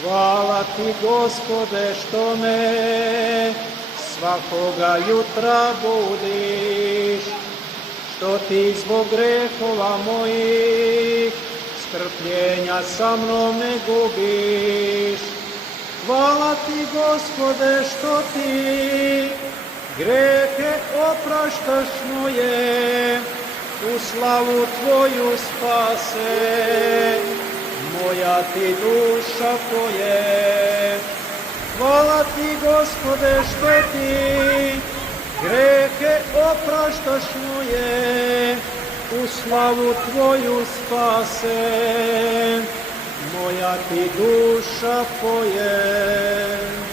Hvala ti, Gospode, što me svakoga jutra budiš, što ti zbog grehova mojih strpljenja sa mnom ne gubiš. Hvala ti, Gospode, što ti grehe opraštaš moje, u slavu tvoju spase, moja ti duša poje. Hvala ti, Gospode, što ti grehe opraštaš moje, u slavu tvoju spase, moja ti duša poje.